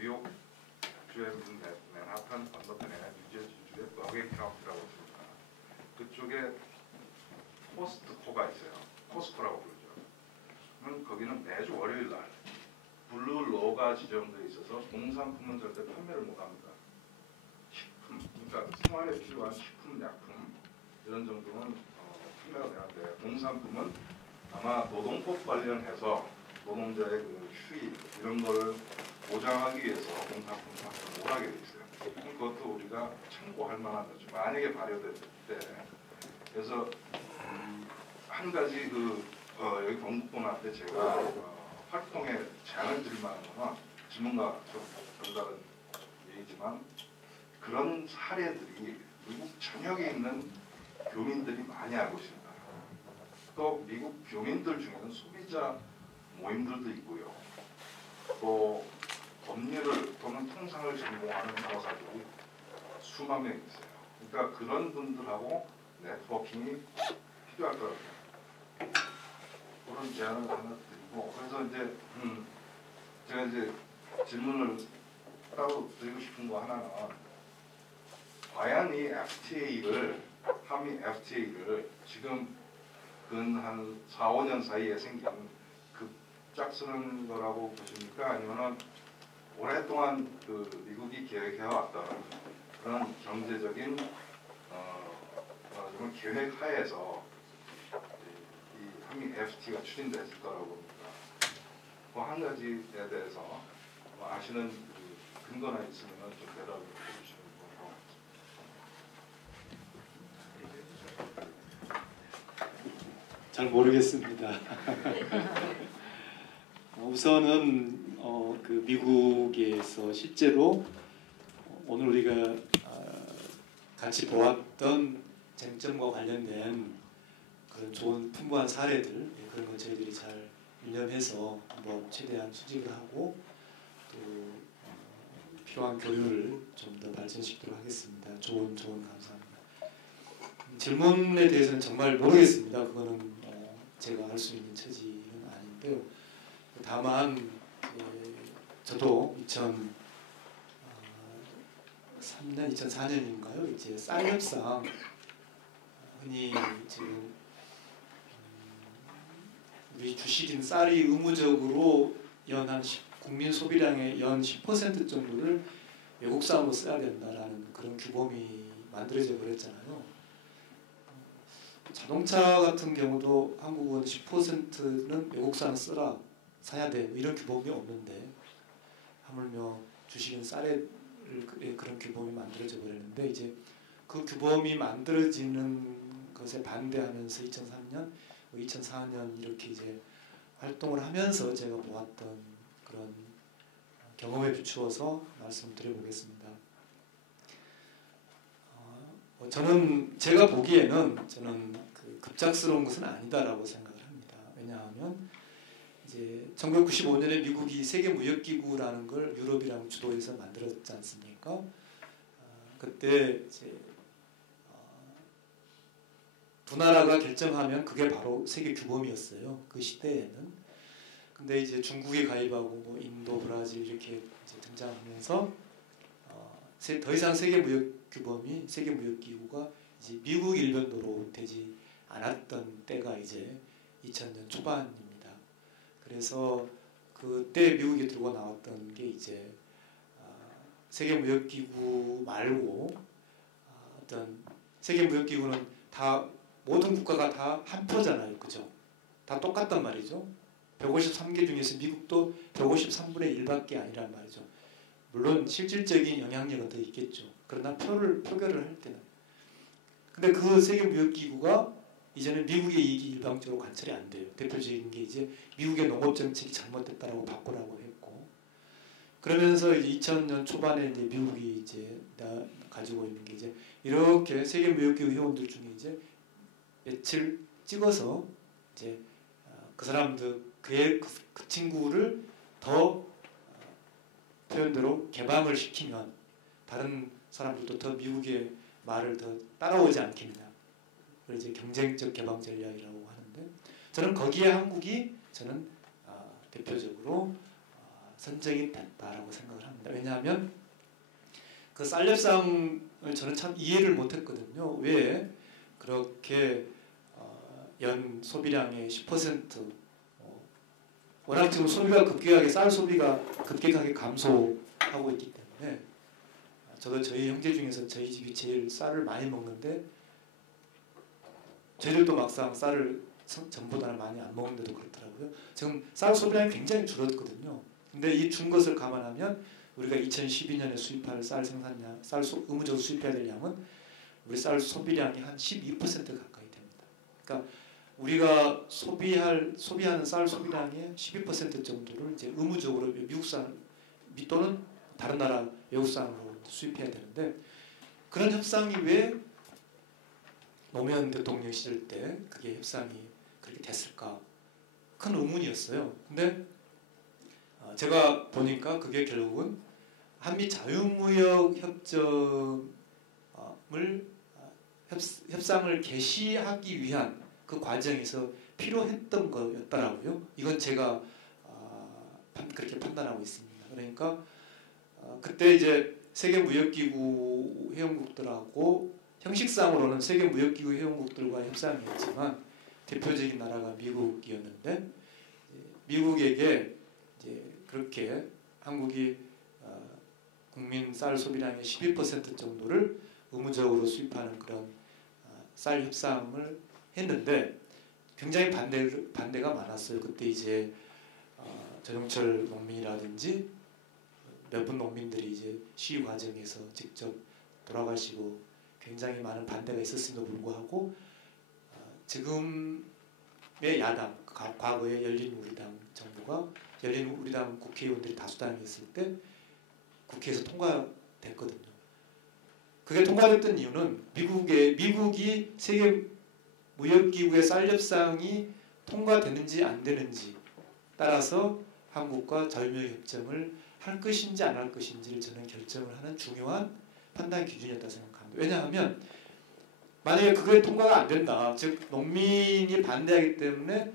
뉴욕주의 무슨 맨하탄 건너편에 뉴저지주의 버게카운티라고 있습니다. 그쪽에 코스트코가 있어요. 코스코라고 부르죠. 거기는 매주 월요일 날 블루로가 지정되어 있어서 농산품은 절대 판매를 못합니다. 식품, 그러니까 생활에 필요한 식품, 약품 이런 정도는 판매가 되는데 농산품은 아마 노동법 관련해서 노동자의 그 휴일 이런 거를 보장하기 위해서 농산품 판매를 못하게 돼 있어요. 그것도 우리가 참고할 만한 거죠. 만약에 발효됐을 때 그래서 한 가지 여기 동국본한테 제가 활동에 제안을 드릴 만한 거는 질문과 좀 별다른 얘기지만 그런 사례들이 미국 전역에 있는 교민들이 많이 알고 있습니다. 또 미국 교민들 중에는 소비자 모임들도 있고요. 또 법률을 또는 통상을 전공하는 변호사들이 수만 명 있어요. 그러니까 그런 분들하고 네트워킹이 필요할 거라고 생각합니다. 그런 제안을 하나 드리고 그래서 이제 제가 이제 질문을 따로 드리고 싶은 거 하나는 과연 이 FTA를 한미 FTA를 지금 근 한 4, 5년 사이에 생긴 급작스러운 거라고 보십니까? 아니면은 오랫동안 미국이 계획해왔던 그런 경제적인 말하자면 계획 하에서 이 한미 FTA가 추진됐을 거라고 봅니다. 그 한 가지에 대해서 아시는 근거나 있으면 좀 대답을 해주시면 고맙습니다. 잘 모르겠습니다. 우선은 그 미국에서 실제로 오늘 우리가 같이 보았던 쟁점과 관련된 그런 좋은 풍부한 사례들 그런 걸 저희들이 잘 일념해서 한번 최대한 수집을 하고 또 필요한 교류를 좀 더 발전시키도록 하겠습니다. 좋은 감사합니다. 질문에 대해서는 정말 모르겠습니다. 그거는 제가 할 수 있는 처지는 아닌데요. 다만 저도 2003년, 2004년인가요? 이제 쌀 협상 흔히 지금 우리 주식인 쌀이 의무적으로 연 국민 소비량의 연 10% 정도를 외국산으로 써야 된다라는 그런 규범이 만들어져 버렸잖아요. 자동차 같은 경우도 한국은 10%는 외국산 사야 돼 이런 규범이 없는데 하물며 주식은 쌀에 그런 규범이 만들어져 버렸는데 이제 그 규범이 만들어지는 것에 반대하면서 2003년, 2004년 이렇게 이제 활동을 하면서 제가 보았던 그런 경험에 비추어서 말씀을 드려보겠습니다. 저는 제가 보기에는 그 급작스러운 것은 아니다라고 생각을 합니다. 왜냐하면 이제 1995년에 미국이 세계무역기구라는 걸 유럽이랑 주도해서 만들었지 않습니까? 그때 이제 두 나라가 결정하면 그게 바로 세계 규범이었어요. 그 시대에는. 근데 이제 중국이 가입하고 뭐 인도, 브라질 이렇게 이제 등장하면서 더 이상 세계무역기구가 이제 미국 일변도로 되지 않았던 때가 이제 2000년 초반입니다. 그래서 그때 미국이 들고 나왔던 게 이제 세계무역기구 말고 어떤 세계무역기구는 다 모든 국가가 다 한 표잖아요, 그죠? 다 똑같단 말이죠. 153개 중에서 미국도 153분의 1밖에 아니란 말이죠. 물론 실질적인 영향력은 더 있겠죠. 그러나 표결을 할 때는. 근데 그 세계무역기구가 이제는 미국의 이익이 일방적으로 관철이 안 돼요. 대표적인 게 이제 미국의 농업정책이 잘못됐다라고 바꾸라고 했고, 그러면서 이제 2000년 초반에 이제 미국이 이제 가지고 있는 게 이제 이렇게 세계무역기구 회원들 중에 이제 며칠 찍어서 이제 그 사람들 그 친구를 더 표현대로 개방을 시키면 다른 사람들도 더 미국의 말을 더 따라오지 않겠냐. 그걸 이제 경쟁적 개방 전략이라고 하는데 저는 거기에 한국이 대표적으로 선정이 됐다라고 생각을 합니다. 왜냐하면 그 쌀 협상을 저는 참 이해를 못했거든요. 왜 그렇게 연 소비량의 10% 워낙 지금 소비가 급격하게 쌀 소비가 급격하게 감소하고 있기 때문에 저도 저희 형제 중에서 저희 집이 제일 쌀을 많이 먹는데 저희들도 막상 쌀을 전보다는 많이 안 먹는데도 그렇더라고요. 지금 쌀 소비량이 굉장히 줄었거든요. 근데 이 준 것을 감안하면 우리가 2012년에 수입할 쌀 생산량, 의무적으로 수입해야 될 양은 우리 쌀 소비량이 한 12% 가까이 됩니다. 그러니까 우리가 소비하는 쌀 소비량의 12% 정도를 이제 의무적으로 미국산 또는 다른 나라 외국산으로 수입해야 되는데 그런 협상이 왜 노무현 대통령 시절 때 그게 협상이 그렇게 됐을까? 큰 의문이었어요. 근데 제가 보니까 그게 결국은 한미 자유무역 협상을 개시하기 위한 그 과정에서 필요했던 거였더라고요. 이건 제가 그렇게 판단하고 있습니다. 그러니까 그때 이제 세계무역기구 회원국들하고 형식상으로는 세계무역기구 회원국들과 협상이었지만 대표적인 나라가 미국이었는데 미국에게 이제 그렇게 한국이 국민 쌀 소비량의 12% 정도를 의무적으로 수입하는 그런 쌀 협상을 했는데 굉장히 반대가 많았어요. 그때 이제 전용철 농민이라든지 몇 분 농민들이 이제 시위 과정에서 직접 돌아가시고 굉장히 많은 반대가 있었음에도 불구하고 지금의 야당, 과거의 열린우리당 정부가 열린우리당 국회의원들이 다수당이었을 때 국회에서 통과됐거든요. 그게 통과됐던 이유는 미국이 세계무역기구의 쌀 협상이 통과되는지 안 되는지 따라서 한국과 자유무역 협정을 할 것인지 안 할 것인지를 저는 결정을 하는 중요한 판단 기준이었다 생각합니다. 왜냐하면 만약에 그게 통과가 안 된다, 즉 농민이 반대하기 때문에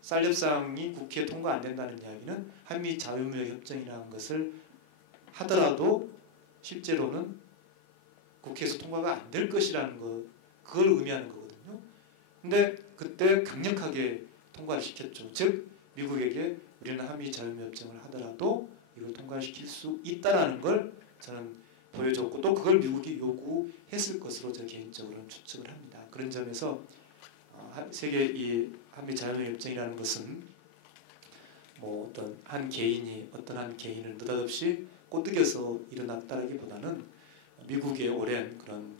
쌀 협상이 국회에 통과 안 된다는 이야기는 한미 자유무역 협정이라는 것을 하더라도 실제로는 국회에서 통과가 안 될 것이라는 것, 그걸 의미하는 거거든요. 근데 그때 강력하게 통과를 시켰죠. 즉 미국에게 우리는 한미 자유무역 협정을 하더라도 이걸 통과시킬 수 있다라는 걸 저는 보여줬고 또 그걸 미국이 요구했을 것으로 저 개인적으로는 추측을 합니다. 그런 점에서 세계 이 한미 자유무역 협정이라는 것은 뭐 어떤 한 개인을 느닷없이 꼬드겨서 일어났다라기보다는 미국의 오랜 그런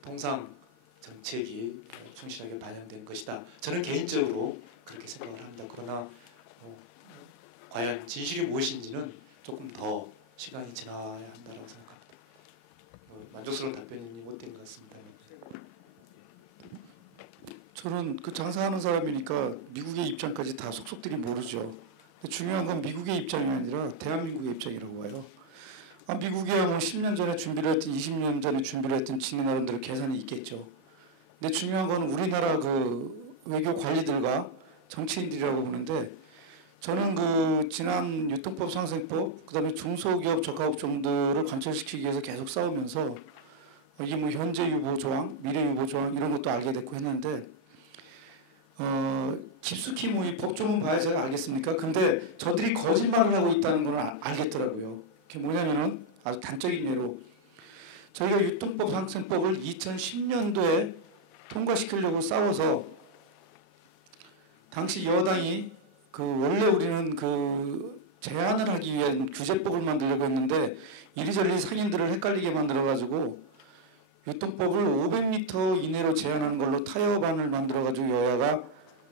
통상 정책이 충실하게 반영된 것이다. 저는 개인적으로 그렇게 생각을 합니다. 그러나 과연 진실이 무엇인지는 조금 더 시간이 지나야 한다고 생각합니다. 만족스러운 답변이 못 된 것 같습니다. 저는 그 장사하는 사람이니까 미국의 입장까지 다 속속들이 모르죠. 중요한 건 미국의 입장이 아니라 대한민국의 입장이라고 봐요. 미국이야 뭐 10년 전에 준비를 했든 20년 전에 준비를 했든 지네 나름대로 계산이 있겠죠. 근데 중요한 건 우리나라 그 외교 관리들과 정치인들이라고 보는데 저는 그 지난 유통법 상생법 그다음에 중소기업 저가업종들을 관철시키기 위해서 계속 싸우면서 이게 뭐 현재 유보 조항, 미래 유보 조항 이런 것도 알게 됐고 했는데 깊숙이 뭐 이 법조문 봐야 제가 알겠습니까? 근데 저들이 거짓말을 하고 있다는 걸 알겠더라고요. 그게 뭐냐면은 아주 단적인 예로 저희가 유통법 상생법을 2010년도에 통과시키려고 싸워서 당시 여당이 그 원래 우리는 그 제한을 하기 위한 규제법을 만들려고 했는데 이리저리 상인들을 헷갈리게 만들어가지고 유통법을 500m 이내로 제한하는 걸로 타협안을 만들어가지고 여야가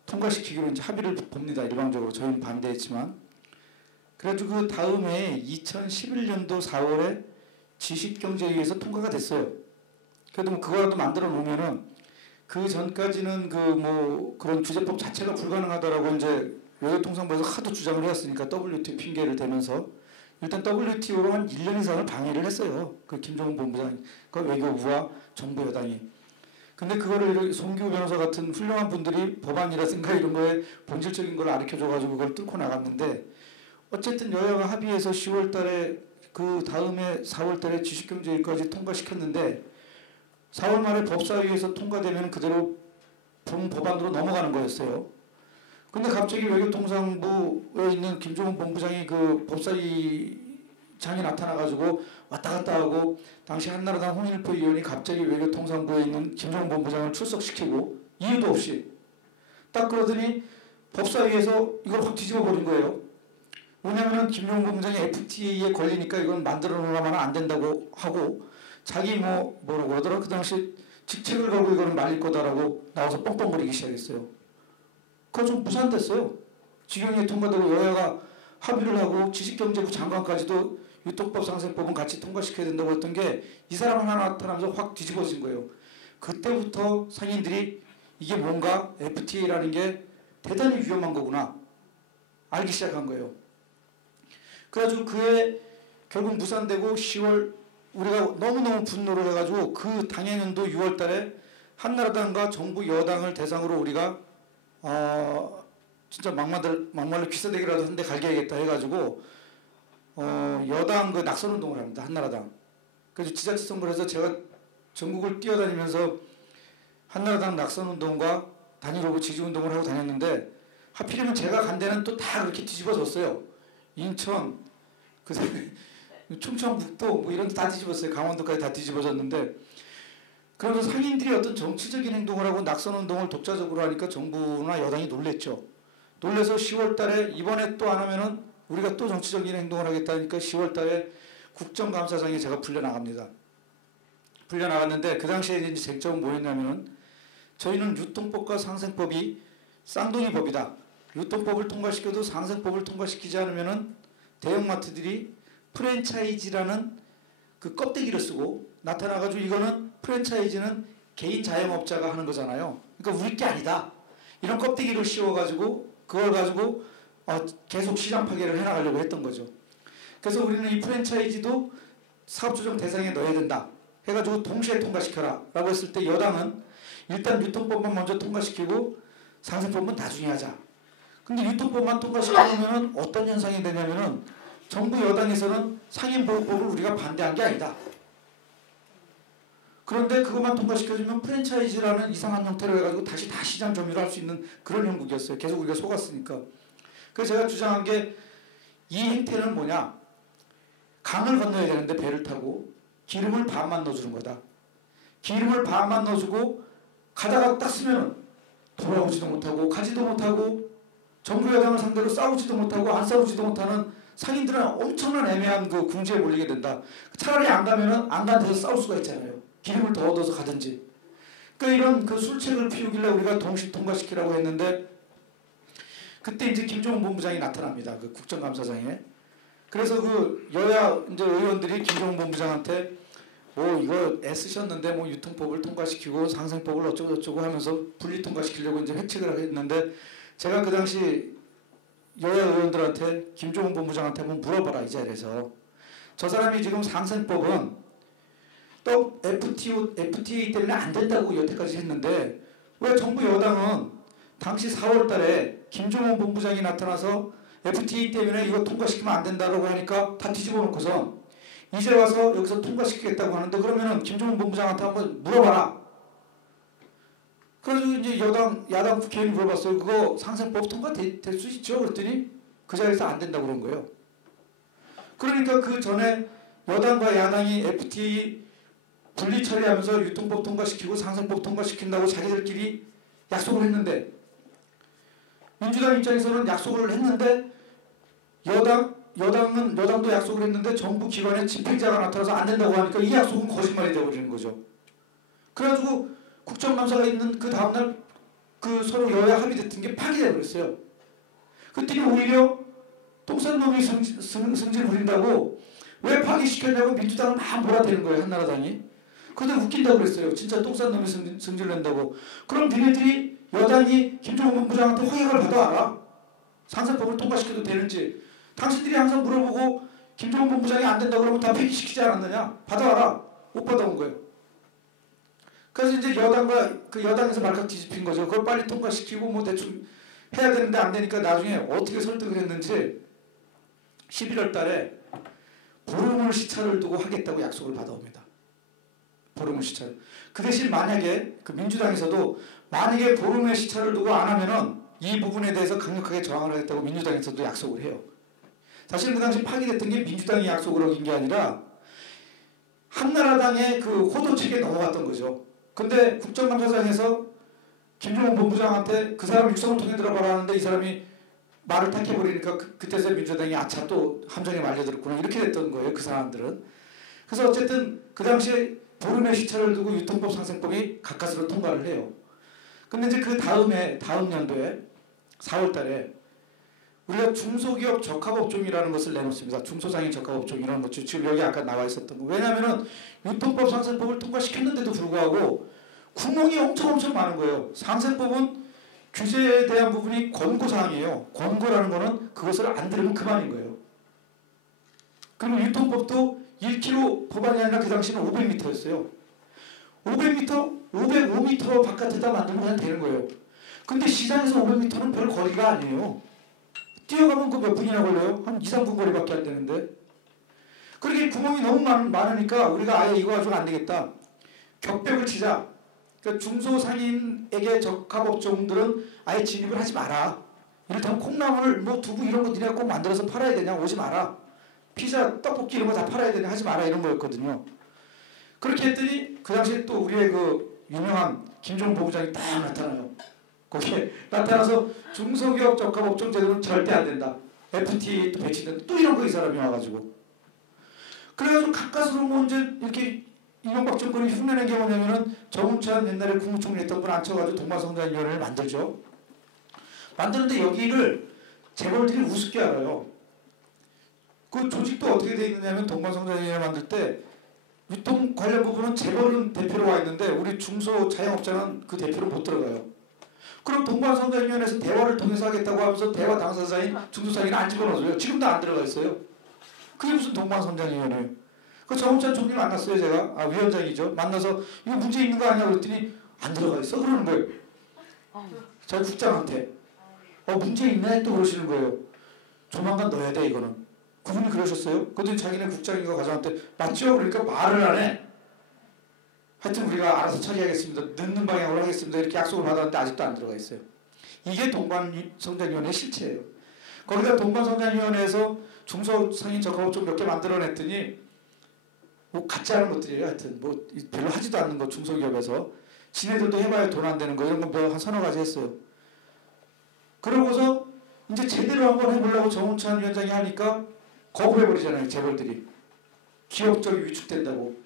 통과시키기로 이제 합의를 봅니다. 일방적으로 저희는 반대했지만 그래가지고 그 다음에 2011년도 4월에 지식경제위에서 통과가 됐어요. 그래도 뭐 그거라도 만들어 놓으면은 그 전까지는 그 뭐 그런 규제법 자체가 불가능하다라고 이제 외교통상부에서 하도 주장을 해왔으니까 WTO 핑계를 대면서 일단 WTO로 한 1년 이상을 방해를 했어요. 그 김정은 본부장, 그 외교부와 정부 여당이. 근데 그거를 송기호 변호사 같은 훌륭한 분들이 법안이라든가 이런 거에 본질적인 걸 가르쳐줘가지고 그걸 뚫고 나갔는데 어쨌든 여야가 합의해서 10월 달에 그 다음에 4월 달에 지식경제까지 통과시켰는데 4월 말에 법사위에서 통과되면 그대로 본 법안으로 넘어가는 거였어요. 근데 갑자기 외교통상부에 있는 김종원 본부장이 그 법사위장에 나타나가지고 왔다 갔다 하고 당시 한나라당 홍일표 의원이 갑자기 외교통상부에 있는 김종원 본부장을 출석시키고 이유도 없이 딱 그러더니 법사위에서 이걸 확 뒤집어 버린 거예요. 왜냐하면 김종원 본부장이 FTA에 걸리니까 이건 만들어 놓으면 안 된다고 하고 자기 뭐라고 그러더라 그 당시 직책을 걸고 이거는 말릴 거다라고 나와서 뻥뻥거리기 시작했어요. 그거 좀 무산됐어요. 지경에 통과되고 여야가 합의를 하고 지식경제부 장관까지도 유통법 상생법은 같이 통과시켜야 된다고 했던 게 이 사람 하나 나타나면서 확 뒤집어진 거예요. 그때부터 상인들이 이게 뭔가 FTA라는 게 대단히 위험한 거구나 알기 시작한 거예요. 그래가지고 그해 결국 무산되고 10월 우리가 너무너무 분노를 해가지고 그 당해년도 6월 달에 한나라당과 정부 여당을 대상으로 우리가 진짜 막말로 귀싸대기라도 한 대 갈겨야겠다 해가지고 여당 그 낙선운동을 합니다. 한나라당. 그래서 지자체 선거를 해서 제가 전국을 뛰어다니면서 한나라당 낙선운동과 단일후보 지지운동을 하고 다녔는데 하필이면 제가 간 데는 또 다 그렇게 뒤집어졌어요. 인천, 충청북도 뭐 이런 데 다 뒤집었어요. 강원도까지 다 뒤집어졌는데 그러면서 상인들이 어떤 정치적인 행동을 하고 낙선운동을 독자적으로 하니까 정부나 여당이 놀랬죠. 놀래서 10월 달에 이번에 또 안 하면은 우리가 또 정치적인 행동을 하겠다니까 10월 달에 국정감사장에 제가 풀려나갑니다. 풀려나갔는데 그 당시에 이제 쟁점은 뭐였냐면은 저희는 유통법과 상생법이 쌍둥이법이다. 유통법을 통과시켜도 상생법을 통과시키지 않으면은 대형마트들이 프랜차이즈라는 그 껍데기를 쓰고 나타나가지고 이거는 프랜차이즈는 개인 자영업자가 하는 거잖아요. 그러니까 우리 게 아니다. 이런 껍데기를 씌워가지고 그걸 가지고 계속 시장 파괴를 해나가려고 했던 거죠. 그래서 우리는 이 프랜차이즈도 사업조정 대상에 넣어야 된다. 해가지고 동시에 통과시켜라 라고 했을 때 여당은 일단 유통법만 먼저 통과시키고 상생법은 나중에 하자. 근데 유통법만 통과시키면 어떤 현상이 되냐면은 정부 여당에서는 상인보호법을 우리가 반대한 게 아니다. 그런데 그것만 통과시켜주면 프랜차이즈라는 이상한 형태로 해가지고 다시 시장 점유를 할 수 있는 그런 형국이었어요. 계속 우리가 속았으니까. 그래서 제가 주장한 게 이 행태는 뭐냐. 강을 건너야 되는데 배를 타고 기름을 반만 넣어주는 거다. 기름을 반만 넣어주고 가다가 딱 쓰면 돌아오지도 못하고 가지도 못하고 정부 여당을 상대로 싸우지도 못하고 안 싸우지도 못하는 상인들은 엄청난 애매한 그 궁지에 몰리게 된다. 차라리 안 가면은 안 간 데서 싸울 수가 있잖아요. 기름을 더 얻어서 가든지. 그러니까 이런 그 술책을 피우길래 우리가 동시 통과시키라고 했는데 그때 이제 김종원 본부장이 나타납니다. 그 국정감사장에. 그래서 그 여야 이제 의원들이 김종원 본부장한테 뭐 이거 애쓰셨는데 뭐 유통법을 통과시키고 상생법을 어쩌고 저쩌고 하면서 분리 통과시키려고 이제 획책을 했는데 제가 그 당시 여야 의원들한테 김종원 본부장한테 한번 물어봐라 이 자리에서 저 사람이 지금 상생법은 또 FTA 때문에 안 된다고 여태까지 했는데 왜 정부 여당은 당시 4월 달에 김종원 본부장이 나타나서 FTA 때문에 이거 통과시키면 안 된다고 하니까 다 뒤집어 놓고서 이제 와서 여기서 통과시키겠다고 하는데 그러면은 김종원 본부장한테 한번 물어봐라. 그래서 이제 야당 국회의원이 물어봤어요. 그거 상생법 통과될 수 있죠? 그랬더니 그 자리에서 안 된다고 그런 거예요. 그러니까 그 전에 여당과 야당이 FTA 분리 처리하면서 유통법 통과시키고 상생법 통과시킨다고 자기들끼리 약속을 했는데 민주당 입장에서는 약속을 했는데 여당도 약속을 했는데 정부 기관에 집행자가 나타나서 안 된다고 하니까 이 약속은 거짓말이 되어버리는 거죠. 그래가지고 국정감사가 있는 그 다음날 그 서로 여야 합의됐던 게 파기되어버렸어요. 그랬더니 오히려 똥싼 놈이 승질 부린다고 왜 파기시켰냐고 민주당을 막 몰아대는 거예요. 한나라당이. 그런데 웃긴다고 그랬어요. 진짜 똥싼 놈이 승질 낸다고. 그럼 니네들이 여당이 김종원 본부장한테 허락을 받아와라. 상생법을 통과시켜도 되는지. 당신들이 항상 물어보고 김종원 본부장이 안 된다고 그러면 다 폐기시키지 않았느냐. 받아와라. 못 받아온 거예요. 그래서 이제 여당에서 말칵 뒤집힌 거죠. 그걸 빨리 통과시키고 뭐 대충 해야 되는데 안 되니까 나중에 어떻게 설득을 했는지 11월 달에 보름을 시차를 두고 하겠다고 약속을 받아옵니다. 보름을 시차를. 그 대신 만약에 그 민주당에서도 만약에 보름의 시차를 두고 안 하면은 이 부분에 대해서 강력하게 저항을 하겠다고 민주당에서도 약속을 해요. 사실 그 당시 파기됐던 게 민주당이 약속을 어긴 게 아니라 한나라당의 그 호도책에 넘어갔던 거죠. 근데 국정감사장에서 김종원 본부장한테 그 사람 육성을 통해 들어가라 하는데 이 사람이 말을 탁해버리니까 그때서 민주당이 아차 또 함정에 말려들었구나 이렇게 됐던 거예요. 그 사람들은. 그래서 어쨌든 그 당시에 보름의 시차를 두고 유통법 상생법이 가까스로 통과를 해요. 근데 이제 그 다음 연도에 4월 달에 우리가 중소기업 적합업종이라는 것을 내놓습니다. 중소상인 적합업종이라는 것 지금 여기 아까 나와 있었던 거. 왜냐하면 유통법 상생법을 통과시켰는데도 불구하고 구멍이 엄청 많은 거예요. 상생법은 규제에 대한 부분이 권고사항이에요. 권고라는 거는 그것을 안 들으면 그만인 거예요. 그러면 유통법도 1km 법안이 아니라 그 당시는 500m였어요. 500m, 505m 바깥에다 만들면 그냥 되는 거예요. 근데 시장에서 500m는 별 거리가 아니에요. 뛰어가면 그 몇 분이나 걸려요? 한 2, 3분 거리밖에 안 되는데. 그렇게 구멍이 너무 많으니까 우리가 아예 이거 가지고 안 되겠다. 격벽을 치자. 그러니까 중소상인에게 적합업종들은 아예 진입을 하지 마라. 이를테면 콩나물, 뭐 두부 이런 거 니네가 꼭 만들어서 팔아야 되냐? 오지 마라. 피자, 떡볶이 이런 거 다 팔아야 되냐? 하지 마라. 이런 거였거든요. 그렇게 했더니 그 당시에 또 우리의 그 유명한 김종원 본부장이 딱 나타나요. 거기에 나타나서 중소기업 적합업종 제도는 절대 안 된다. FTA 또 배치된다. 또 이런 거 이 사람이 와가지고. 그래가지고 가까스로 뭐 이제 이렇게 이명박 정권이 흉내낸 게 뭐냐면은 정운찬 옛날에 국무총리 했던 분 앉혀가지고 동반성장위원회를 만들죠. 만드는데 여기를 재벌들이 우습게 알아요. 그 조직도 어떻게 돼 있느냐면 동반성장위원회 만들 때 유통 관련 부분은 재벌은 대표로 와 있는데 우리 중소 자영업자는 그 대표로 못 들어가요. 그럼 동반성장위원회에서 대화를 통해서 하겠다고 하면서 대화 당사자인 중소상인은 안 집어넣어줘요. 지금도 안 들어가 있어요. 그게 무슨 동반성장위원회예요. 그 정운찬 총리 만났어요 제가. 위원장이죠. 만나서 이거 문제 있는 거 아니야 그랬더니 안 들어가 있어 그러는 거예요. 저희 국장한테. 문제 있네 또 그러시는 거예요. 조만간 넣어야 돼 이거는. 그분이 그러셨어요. 그랬더니 자기네 국장인가 과장한테 맞죠? 그러니까 말을 안 해. 하여튼 우리가 알아서 처리하겠습니다. 넣는 방향으로 하겠습니다. 이렇게 약속을 받았는데 아직도 안 들어가 있어요. 이게 동반성장위원회 실체예요. 거기다 동반성장위원회에서 중소상인 적합업종 몇 개 만들어냈더니 뭐 같지 않은 것들이에요. 하여튼 뭐 별로 하지도 않는 거 중소기업에서 지네들도 해봐야 돈 안 되는 거 이런 거 한 서너 가지 했어요. 그러고서 이제 제대로 한번 해보려고 정운찬 위원장이 하니까 거부해버리잖아요. 재벌들이. 기업적이 위축된다고.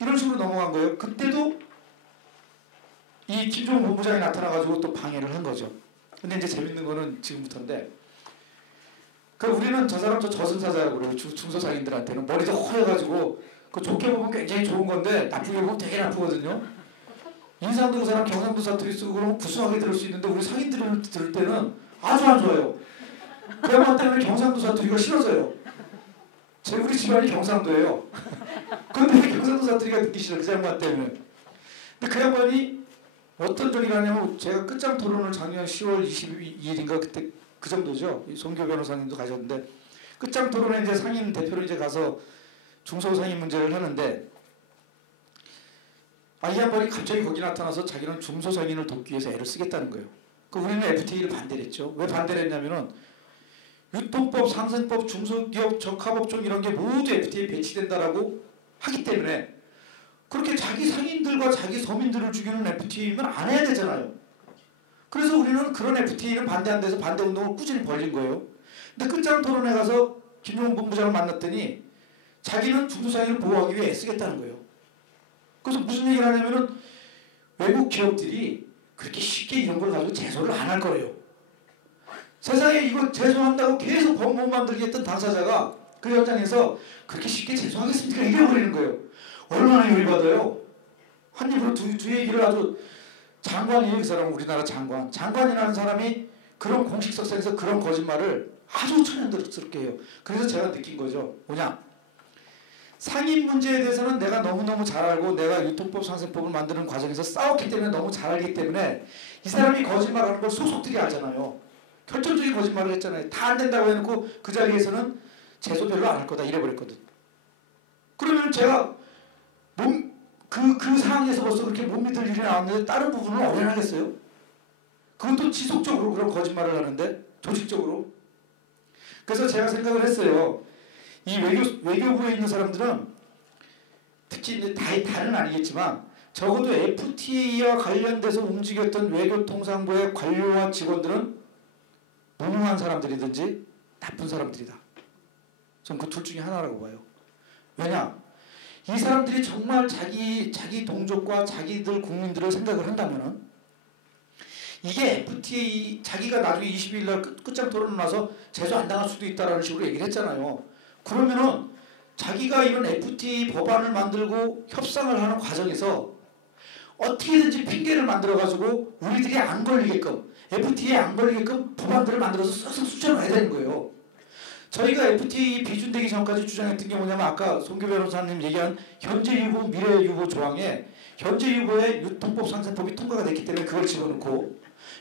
이런 식으로 넘어간 거예요. 그때도 이 김종원 본부장이 나타나가지고 또 방해를 한 거죠. 근데 이제 재밌는 거는 지금부터인데 우리는 저 사람 저승사자라고 그래요. 중소상인들한테는 머리가 허해가지고 그 좋게 보면 굉장히 좋은 건데 나쁘게 보면 되게 나쁘거든요. 인상도 그 사람 경상도 사투리 쓰고 그러면 구수하게 들을 수 있는데 우리 상인들을 들을 때는 아주 안 좋아요. 그 양반 때문에 경상도 사투리가 싫어져요. 우리 집안이 경상도예요. 그런데 경상도 사투리가 듣기 싫어 그 양반 때문에. 근데 그 양반이 어떤 적이 나냐면 제가 끝장 토론을 작년 10월 22일인가 그때 그 정도죠. 송교 변호사님도 가셨는데 끝장 토론에 이제 상인 대표로 이제 가서 중소상인 문제를 하는데 이 양반이 갑자기 거기 나타나서 자기는 중소상인을 돕기 위해서 애를 쓰겠다는 거예요. 우리는 FTA를 반대를 했죠. 왜 반대를 했냐면은 유통법, 상생법, 중소기업, 적합업종 이런 게 모두 FTA에 배치된다라고 하기 때문에 그렇게 자기 상인들과 자기 서민들을 죽이는 FTA면 안 해야 되잖아요. 그래서 우리는 그런 FTA는 반대한다해서 반대운동을 꾸준히 벌린 거예요. 근데 끝장 토론에 가서 김종원 본부장을 만났더니 자기는 중소상인을 보호하기 위해 애쓰겠다는 거예요. 그래서 무슨 얘기를 하냐면은 외국 기업들이 그렇게 쉽게 이런 걸 가지고 제소를 안 할 거래요. 세상에 이거 제소한다고 계속 법 못 만들게 했던 당사자가 그 현장에서 그렇게 쉽게 제소하겠습니까? 이래버리는 거예요. 얼마나 열받아요. 한 입으로 두 얘기를 아주 장관이에요. 그 사람은 우리나라 장관. 장관이라는 사람이 그런 공식 석상에서 그런 거짓말을 아주 천연덕스럽게 해요. 그래서 제가 느낀 거죠. 뭐냐. 상인 문제에 대해서는 내가 너무너무 잘 알고 내가 유통법 상생법을 만드는 과정에서 싸웠기 때문에 너무 잘 알기 때문에 이 사람이 거짓말하는 걸 소속들이 알잖아요. 결정적인 거짓말을 했잖아요. 다 안 된다고 해놓고 그 자리에서는 제소 별로 안 할 거다 이래버렸거든. 그러면 제가 그 상황에서 벌써 그렇게 못 믿을 일이 나왔는데 다른 부분은 어련하겠어요? 그것도 지속적으로 그런 거짓말을 하는데 조직적으로. 그래서 제가 생각을 했어요. 이 외교부에 있는 사람들은 특히 이제 다는 아니겠지만 적어도 FTA와 관련돼서 움직였던 외교통상부의 관료와 직원들은 무능한 사람들이든지 나쁜 사람들이다. 전 그 둘 중에 하나라고 봐요. 왜냐? 이 사람들이 정말 자기 동족과 자기들 국민들을 생각을 한다면은 이게 FTA 자기가 나중에 22일 날 끝장 토론을 나서 제소 안 당할 수도 있다라는 식으로 얘기를 했잖아요. 그러면은 자기가 이런 FTA 법안을 만들고 협상을 하는 과정에서 어떻게든지 핑계를 만들어가지고 우리들이 안 걸리게끔 FTA에 안 걸리게끔 법안들을 만들어서 쓱쓱 수정을 해야 되는 거예요. 저희가 FTA 비준되기 전까지 주장했던 게 뭐냐면 아까 송교 변호사님 얘기한 현재 유보, 미래 유보 조항에 현재 유보에 유통법 상세법이 통과가 됐기 때문에 그걸 집어넣고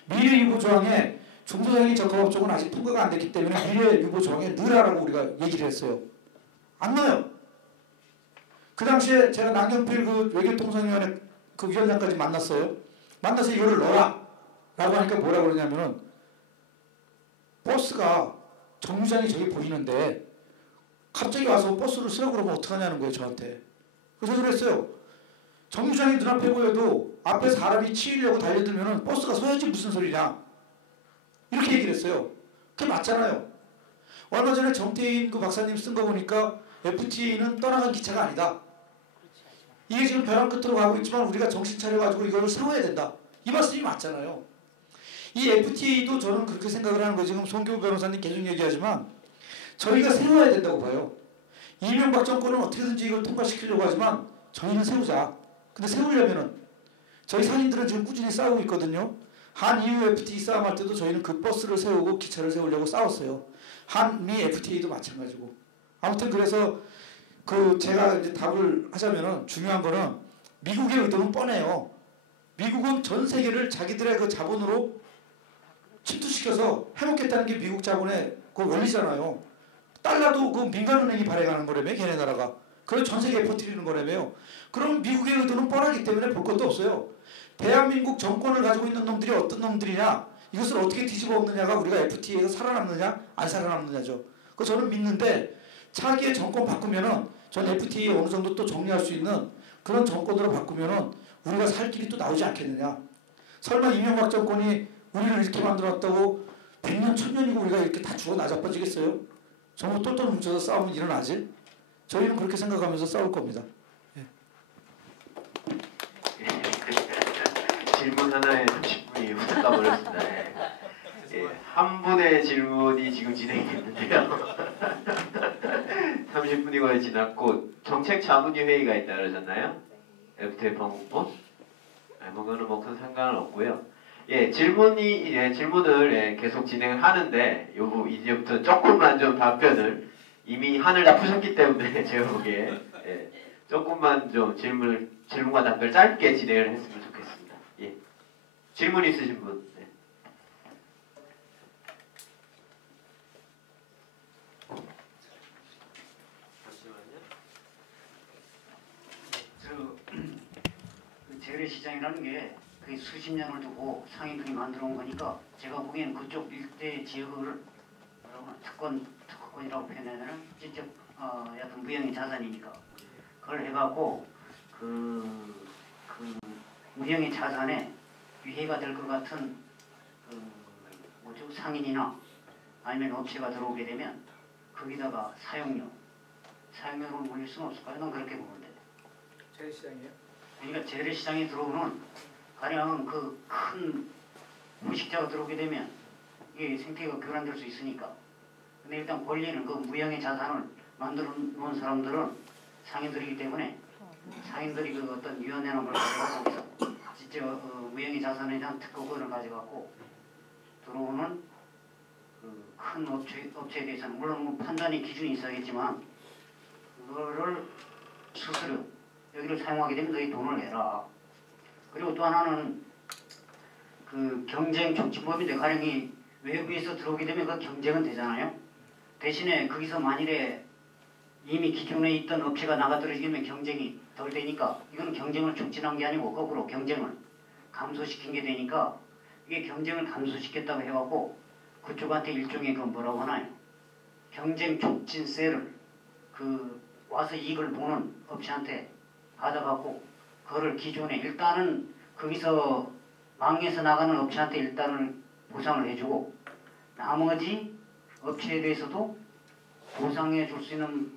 미래 유보 조항에 중소상인 적합업 쪽은 아직 통과가 안 됐기 때문에 미래 유보 조항에 넣으라고 우리가 얘기를 했어요. 안 넣어요. 그 당시에 제가 남경필 그 외교통상위원회 그 위원장까지 만났어요. 만나서 이거를 넣어라 라고 하니까 뭐라 그러냐면은 버스가 정류장이 저기 보이는데 갑자기 와서 버스를 쓰라고 그러면 어떡하냐는 거예요 저한테. 그래서 그랬어요. 정류장이 눈앞에 보여도 앞에 사람이 치이려고 달려들면 버스가 서야지 무슨 소리냐 이렇게 얘기를 했어요. 그게 맞잖아요. 얼마 전에 정태인 그 박사님 쓴 거 보니까 FTA는 떠나간 기차가 아니다. 이게 지금 벼랑 끝으로 가고 있지만 우리가 정신 차려가지고 이거를 세워야 된다. 이 말씀이 맞잖아요. 이 FTA도 저는 그렇게 생각을 하는 거예요. 지금 송교 변호사님 계속 얘기하지만 저희가 세워야 된다고 봐요. 이명박 정권은 어떻게든지 이걸 통과시키려고 하지만 저희는 세우자. 근데 세우려면은 저희 상인들은 지금 꾸준히 싸우고 있거든요. 한EU FTA 싸움할 때도 저희는 그 버스를 세우고 기차를 세우려고 싸웠어요. 한미 FTA도 마찬가지고. 아무튼 그래서 그 제가 이제 답을 하자면은 중요한 거는 미국의 의도는 뻔해요. 미국은 전 세계를 자기들의 그 자본으로 침투시켜서 해먹겠다는 게 미국 자본의 그 원리잖아요. 달러도 그 민간은행이 발행하는 거라며 걔네 나라가. 그래서 전 세계에 퍼뜨리는 거라며요. 그럼 미국의 의도는 뻔하기 때문에 볼 것도 없어요. 대한민국 정권을 가지고 있는 놈들이 어떤 놈들이냐 이것을 어떻게 뒤집어 엎느냐가 우리가 FTA에서 살아남느냐 안 살아남느냐죠. 그 저는 믿는데 차기의 정권 바꾸면은 전 FTA 어느 정도 또 정리할 수 있는 그런 정권으로 바꾸면은 우리가 살 길이 또 나오지 않겠느냐. 설마 이명박 정권이 우리를 이렇게 만들었다고 100년 1000년이고 우리가 이렇게 다 죽어 나자빠지겠어요? 전부 똘똘 뭉쳐서 싸우면 일어나지? 저희는 그렇게 생각하면서 싸울 겁니다. 예. 질문 하나에 30분이 후딱 가버렸습니다. 예, 한 분의 질문이 지금 진행이 됐는데요. 30분이 거의 지났고 정책자문위 회의가 있다 그러셨나요? FTA 방법법? 뭐 그거는 뭐 큰 상관은 없고요. 예, 질문을 계속 진행을 하는데 이제부터 조금만 좀 답변을 이미 하늘 다 푸셨기 때문에 제가 보기에 조금만 좀 질문과 답변을 짧게 진행을 했으면 좋겠습니다. 예. 질문 있으신 분? 네. 재래시장이라는 게 그게 수십 년을 두고 상인들이 만들어 온 거니까 제가 보기에는 그쪽 일대 지역을 특허권이라고 표현하면 직접 약간 무형의 자산이니까 그걸 해갖고 그 무형의 자산에 위해가 될 것 같은 상인이나 아니면 업체가 들어오게 되면 거기다가 사용료를 올릴 수는 없을까요? 난 그렇게 보는데. 재래시장이요? 그러니까 재래시장에 들어오는 가령 그 큰 무식자가 들어오게 되면 이게 생태계가 교란될 수 있으니까. 근데 일단 권리는 그 무형의 자산을 만들어 놓은 사람들은 상인들이기 때문에 상인들이 그 어떤 위원회나 뭘 가져가서 진짜 무형의 자산에 대한 특허권을 가져갖고 들어오는 그 큰 업체에 대해서는 물론 뭐 판단의 기준이 있어야겠지만 그거를 수수료 여기를 사용하게 되면 너희 돈을 내라. 그리고 또 하나는 그 경쟁 촉진법인데 가령이 외부에서 들어오게 되면 그 경쟁은 되잖아요. 대신에 거기서 만일에 이미 기존에 있던 업체가 나가떨어지면 경쟁이 덜 되니까 이거는 경쟁을 촉진한 게 아니고 거꾸로 경쟁을 감소시킨 게 되니까 이게 경쟁을 감소시켰다고 해갖고 그쪽한테 일종의 그 뭐라고 하나요? 경쟁 촉진세를 그 와서 이익을 보는 업체한테 받아갖고 그거를 기존에 일단은 거기서 망해서 나가는 업체한테 일단은 보상을 해주고 나머지 업체에 대해서도 보상해 줄 수 있는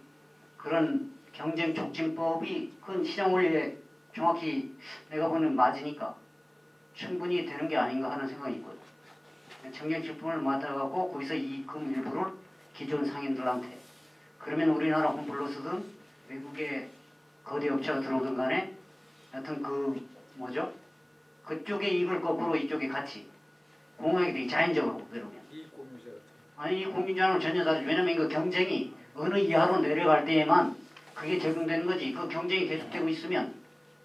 그런 경쟁 촉진법이 그건 시장 원리에 정확히 내가 보는 맞으니까 충분히 되는 게 아닌가 하는 생각이 있거든. 청정식품을 맡아갖고 거기서 이익금 일부를 기존 상인들한테 그러면 우리나라 홈플러스든 외국의 거대 업체가 들어오든 간에 여튼 그 뭐죠? 그쪽의 이익을 거꾸로 이쪽에 같이 공유하게 돼 자연적으로 그러면 아니 이 공유자는 전혀 다르죠. 왜냐면 그 경쟁이 어느 이하로 내려갈 때에만 그게 적용되는 거지. 그 경쟁이 계속되고 있으면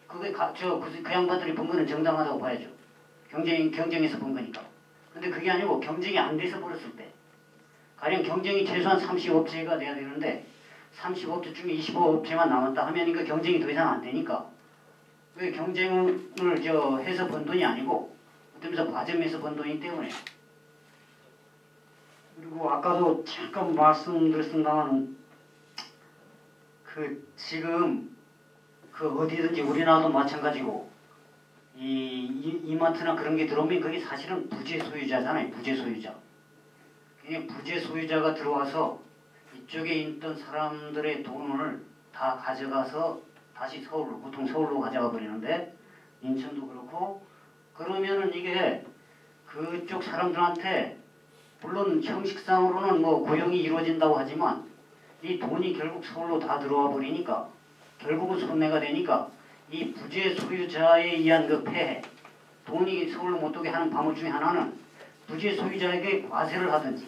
그게 그 양반들이 본 거는 정당하다고 봐야죠. 경쟁에서 본 거니까. 근데 그게 아니고 경쟁이 안 돼서 버렸을 때 가령 경쟁이 최소한 30업체가 돼야 되는데 30업체 중에 25업체만 남았다 하면 이거 경쟁이 더 이상 안 되니까 그 경쟁을 해서 번 돈이 아니고 어쩌면서 과점에서 번 돈이기 때문에 그리고 아까도 잠깐 말씀드렸습니다만 그 지금 그 어디든지 우리나라도 마찬가지고 이마트나 그런 게 들어오면 그게 사실은 부재 소유자잖아요. 부재 소유자. 그게 부재 소유자가 들어와서 이쪽에 있던 사람들의 돈을 다 가져가서 다시 서울로 보통 서울로 가져가 버리는데 인천도 그렇고 그러면은 이게 그쪽 사람들한테 물론 형식상으로는 뭐 고용이 이루어진다고 하지만 이 돈이 결국 서울로 다 들어와 버리니까 결국은 손해가 되니까 이 부재 소유자에 의한 그 폐해 돈이 서울로 못 오게 하는 방법 중에 하나는 부재 소유자에게 과세를 하든지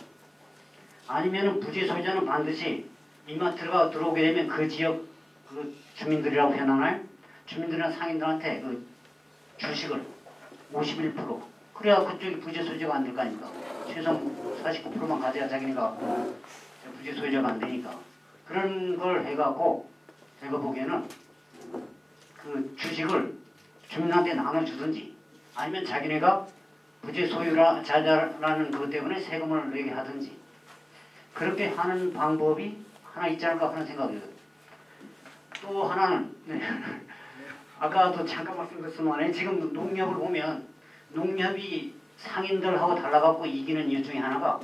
아니면은 부재 소유자는 반드시 이마트가 들어오게 되면 그 지역 그 주민들이라고 표현하나요? 주민들이나 상인들한테 그 주식을 51% 그래야 그쪽이 부재 소유자가 안 될 거 아닙니까? 최소 49%만 가져야 자기네가 부재 소유자가 안 되니까 그런 걸 해갖고 제가 보기에는 그 주식을 주민한테 나눠주든지 아니면 자기네가 부재 소유자라는 것 때문에 세금을 내게 하든지 그렇게 하는 방법이 하나 있지 않을까 하는 생각이에요. 또 하나는 아까도 잠깐 말씀드렸지만 지금 농협을 보면 농협이 상인들하고 달라갖고 이기는 이유 중에 하나가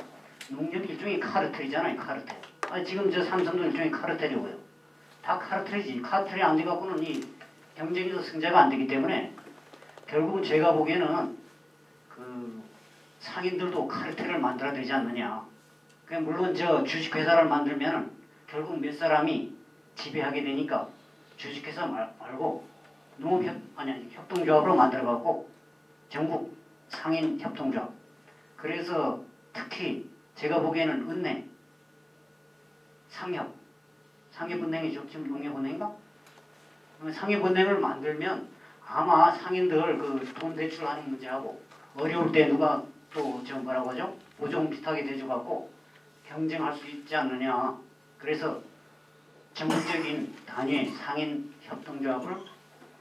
농협이 일종의 카르텔이잖아요. 카르텔. 지금 저 삼성도 일종의 카르텔이고요. 다 카르텔이지. 카르텔이 안 돼갖고는 이 경쟁에서 승자가 안 되기 때문에 결국은 제가 보기에는 그 상인들도 카르텔을 만들어야 되지 않느냐. 물론 저 주식회사를 만들면은 결국 몇 사람이 지배하게 되니까 주식회사 말고 협동조합으로 만들어갖고 전국 상인 협동조합. 그래서 특히 제가 보기에는 은행, 상협은행이죠. 지금 농협은행인가? 상협은행을 만들면 아마 상인들 그 돈 대출하는 문제하고 어려울 때 누가 또 저 뭐라고 하죠? 보조금 비슷하게 대줘갖고 경쟁할 수 있지 않느냐. 그래서 전국적인 단위 상인 협동조합을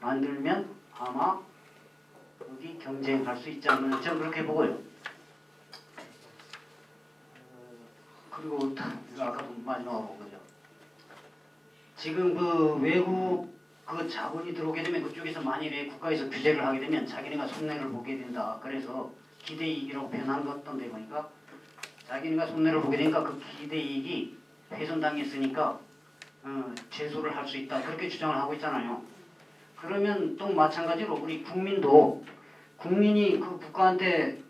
만들면 아마 거기 경쟁할 수 있지 않느냐. 저는 그렇게 보고요. 그리고 아까도 마지막으로 보죠. 지금 그 외국 그 자본이 들어오게 되면 그쪽에서 만일에 국가에서 규제를 하게 되면 자기네가 손해를 보게 된다. 그래서 기대이익이라고 표현한 것 같던데 보니까 자기네가 손해를 보게 되니까 그 기대이익이 훼손당했으니까 제소를 할 수 있다. 그렇게 주장을 하고 있잖아요. 그러면 또 마찬가지로 우리 국민이 그 국가한테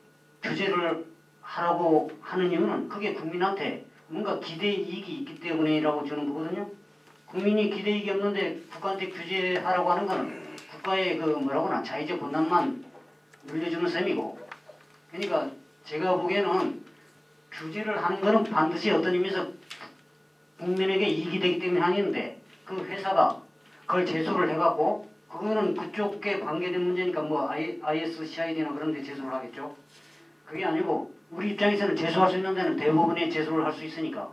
규제를 하라고 하는 이유는 그게 국민한테 뭔가 기대이익이 있기 때문이라고 저는 보거든요. 국민이 기대이익이 없는데 국가한테 규제하라고 하는 거는 국가의 그 뭐라고나 자의적 권한만 물려주는 셈이고 그러니까 제가 보기에는 규제를 하는 거는 반드시 어떤 의미에서 국민에게 이익이 되기 때문에 하는데 그 회사가 그걸 제소를 해갖고 그거는 그쪽에 관계된 문제니까 뭐 ISCID나 그런 데 제소를 하겠죠. 그게 아니고 우리 입장에서는 제소할 수 있는 데는 대부분의 제소를 할 수 있으니까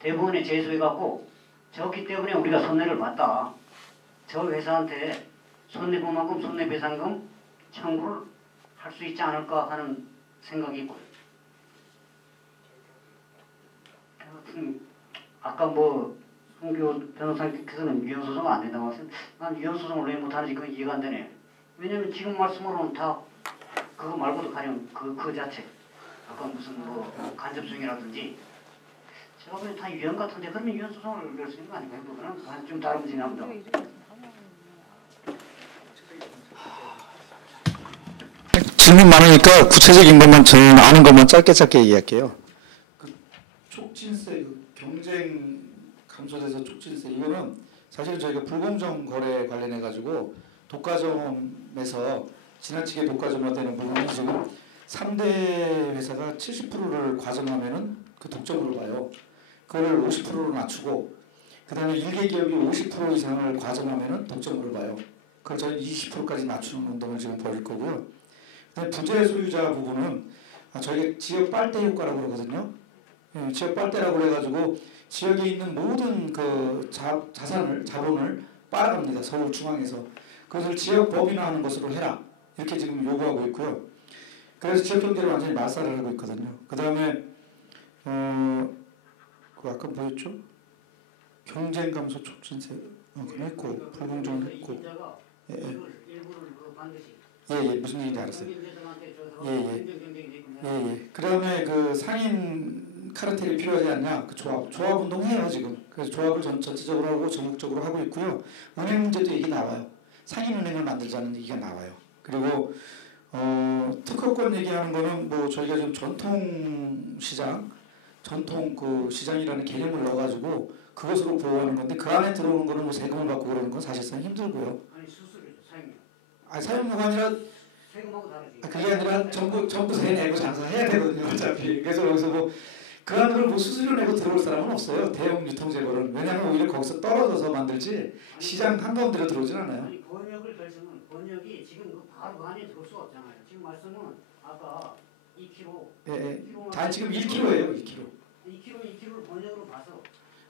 대법원에 제소해갖고 졌기 때문에 우리가 손해를 봤다. 저 회사한테 손해보만큼 손해배상금 청구를 할 수 있지 않을까 하는 생각이 있고요. 아까 뭐 송교 변호사님께서는 위헌소송 안 된다고 하셨는데 난 위헌소송을 왜 못하는지 그건 이해가 안 되네요. 왜냐면 지금 말씀으로는 다 그거 말고도 가령 그 자체 아까 무슨 뭐 간접성이라든지 제가 보기엔 다 위헌 같은데 그러면 위헌소송을 낼 수 있는 거 아닌가요? 그거는 좀 다른 문제입니다. 질문 많으니까 구체적인 것만 저는 아는 것만 짧게 얘기할게요. 그 촉진세, 경쟁 감소돼서 촉진세 이거는 사실 저희가 불공정 거래 관련해 가지고 독과점에서 지나치게 독과점화되는 부분이 지금 3대 회사가 70%를 과점하면은 그 독점으로 봐요. 그걸 50%로 낮추고 그다음에 일개 기업이 50% 이상을 과점하면은 독점으로 봐요. 그걸 저희 20%까지 낮추는 운동을 지금 벌일 거고요. 부재 소유자 부분은 저희가 지역 빨대 효과라고 그러거든요. 지역 빨대라고 그래가지고 지역에 있는 모든 그 자본을 빨아갑니다. 서울 중앙에서. 그것을 지역 법인화하는 것으로 해라. 이렇게 지금 요구하고 있고요. 그래서 지역 경제를 완전히 말살을 하고 있거든요. 그 다음에 그 아까 뭐였죠? 경쟁 감소 촉진세 했고 불공정 했고. 예. 예, 무슨 얘기인지 알았어요. 예. 그다음에 그 상인 카르텔이 필요하지 않냐? 그 조합 운동해요 지금. 그래서 조합을 전체적으로 하고 전국적으로 하고 있고요. 은행 문제도 얘기 나와요. 상인 은행을 만들자는 얘기가 나와요. 그리고 특허권 얘기하는 거는 뭐 저희가 지금 전통 그 시장이라는 개념을 넣어가지고 그것으로 보호하는 건데 그 안에 들어오는 거는 뭐 세금을 받고 그러는 건 사실상 힘들고요. 사용료가 아니라 그게 아니라 전부 세 내고 장사해야 되거든요. 어차피. 그래서 여기서 뭐 그 안으로 뭐 수수료 내고 들어올 사람은 없어요. 대형 유통재벌은. 왜냐하면 오히려 거기서 떨어져서 만들지 시장 한가운데로 들어오진 않아요. 아니 번역을 결정은 번역이 지금 그 바로 안에 들어올 수가 없잖아요. 지금 말씀은 아까 2kg. 예. 다 지금 1kg예요. 2kg. 2kg를 번역으로 봐서.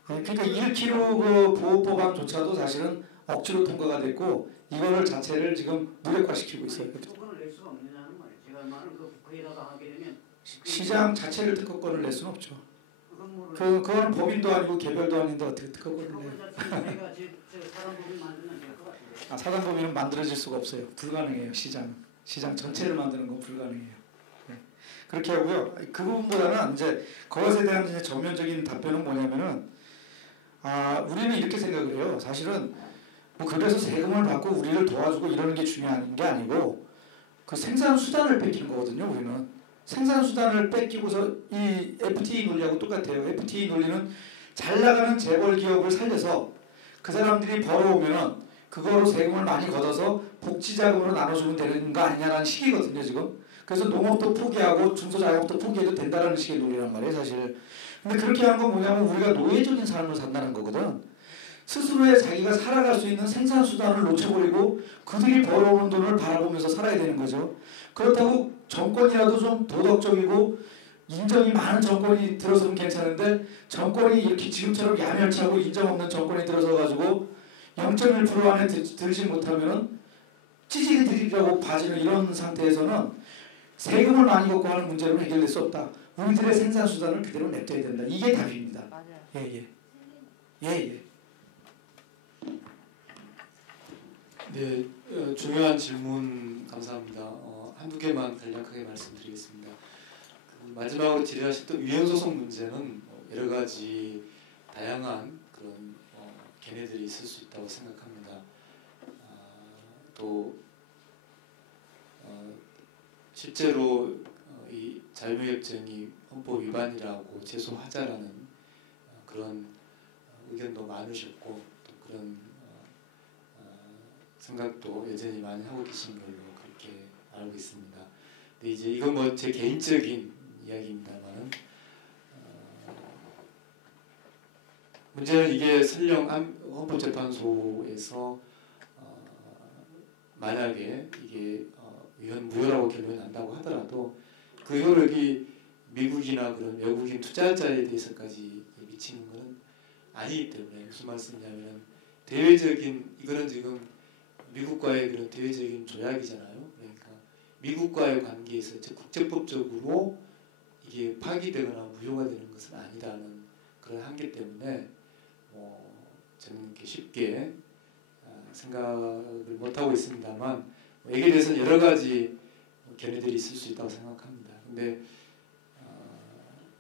그러니까 1kg 그 보호법안조차도 사실은 억지로 통과가 됐고 이거를 자체를 지금 무력화시키고 있어요. 특허권을 낼 수가 없느냐는 말이에요. 제가 말은 그에다가 하게 되면 시장 자체를 특허권을 낼 수는 없죠. 그거는 법인도 아니고 개별도 아닌데 어떻게 특허권을 내요? 사단법인은 만들어질 수가 없어요. 불가능해요. 시장 전체를 만드는 건 불가능해요. 네. 그렇게 하고요. 그 부분보다는 이제 그것에 대한 이제 전면적인 답변은 뭐냐면은 우리는 이렇게 생각을 해요. 사실은 뭐 그래서 세금을 받고 우리를 도와주고 이러는 게 중요한 게 아니고 그 생산 수단을 뺏기는 거거든요. 우리는 생산 수단을 뺏기고서 이 FTA 논리하고 똑같아요. FTA 논리는 잘 나가는 재벌 기업을 살려서 그 사람들이 벌어오면은 그거로 세금을 많이 걷어서 복지 자금으로 나눠주면 되는 거 아니냐라는 식이거든요. 지금. 그래서 농업도 포기하고 중소자영업도 포기해도 된다라는 식의 논리란 말이에요. 사실. 근데 그렇게 하는 건 뭐냐면 우리가 노예적인 삶을 산다는 거거든. 스스로의 자기가 살아갈 수 있는 생산 수단을 놓쳐버리고 그들이 벌어오는 돈을 바라보면서 살아야 되는 거죠. 그렇다고 정권이라도 좀 도덕적이고 인정이 많은 정권이 들어서면 괜찮은데 정권이 이렇게 지금처럼 야멸차고 인정 없는 정권이 들어서가지고 0.1% 안에 들지 못하면은 찌질이 들이라고 봐지는 이런 상태에서는 세금을 많이 걷고 하는 문제로 해결될 수 없다. 우리들의 생산 수단을 그대로 냅둬야 된다. 이게 답입니다. 맞아요. 예. 네, 중요한 질문 감사합니다. 한두 개만 간략하게 말씀드리겠습니다. 마지막으로 질의하셨던 위헌소송 문제는 여러 가지 다양한 그런 견해들이 있을 수 있다고 생각합니다. 또 실제로 이 자유무역쟁이 헌법 위반이라고 제소하자라는 그런 의견도 많으셨고 또 그런 생각도 여전히 많이 하고 계신 걸로 그렇게 알고 있습니다. 근데 이제 이건 뭐 제 개인적인 이야기입니다만은 문제는 이게 설령 헌법재판소에서 만약에 이게 위헌 무효라고 결론이 난다고 하더라도 그 효력이 미국이나 그런 외국인 투자자에 대해서까지 미치는 것은 아니기 때문에 무슨 말씀이냐면 대외적인 이거는 지금 미국과의 그런 대외적인 조약이잖아요. 그러니까 미국과의 관계에서 즉 국제법적으로 이게 파기되거나 무효가 되는 것은 아니라는 그런 한계 때문에 저는 이렇게 쉽게 생각을 못 하고 있습니다만 여기에 대해서는 여러 가지 견해들이 있을 수 있다고 생각합니다. 근데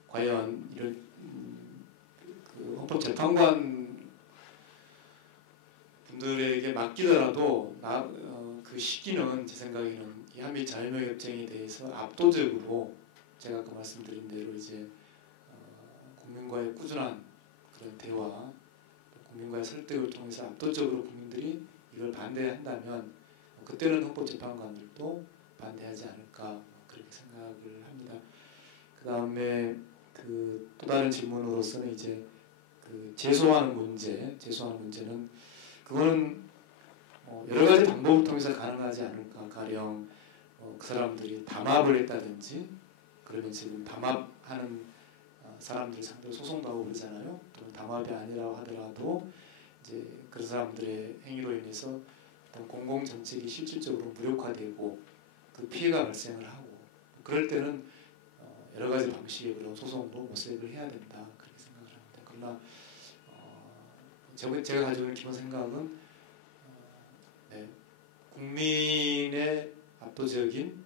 과연 이런 그 헌법재판관 분들에게 맡기더라도 그 시기는 제 생각에는 이 한미 자유무역협정에 대해서 압도적으로 제가 아까 말씀드린 대로 이제 국민과의 꾸준한 그런 대화, 국민과의 설득을 통해서 압도적으로 국민들이 이걸 반대한다면 그때는 헌법재판관들도 반대하지 않을까 그렇게 생각을 합니다. 그 다음에 그 또 다른 질문으로서는 이제 그 제소하는 문제는 그거는 여러 가지 방법을 통해서 가능하지 않을까. 가령 그 사람들이 담합을 했다든지 그러면 지금 담합하는 사람들 상대로 소송도 하고 그러잖아요. 또 담합이 아니라고 하더라도 이제 그 사람들의 행위로 인해서 어떤 공공 정책이 실질적으로 무력화되고 그 피해가 발생을 하고 그럴 때는 여러 가지 방식의 그런 소송도 모색을 해야 된다 그렇게 생각을 합니다. 그러나 제가 가지고 있는 기본 생각은 국민의 압도적인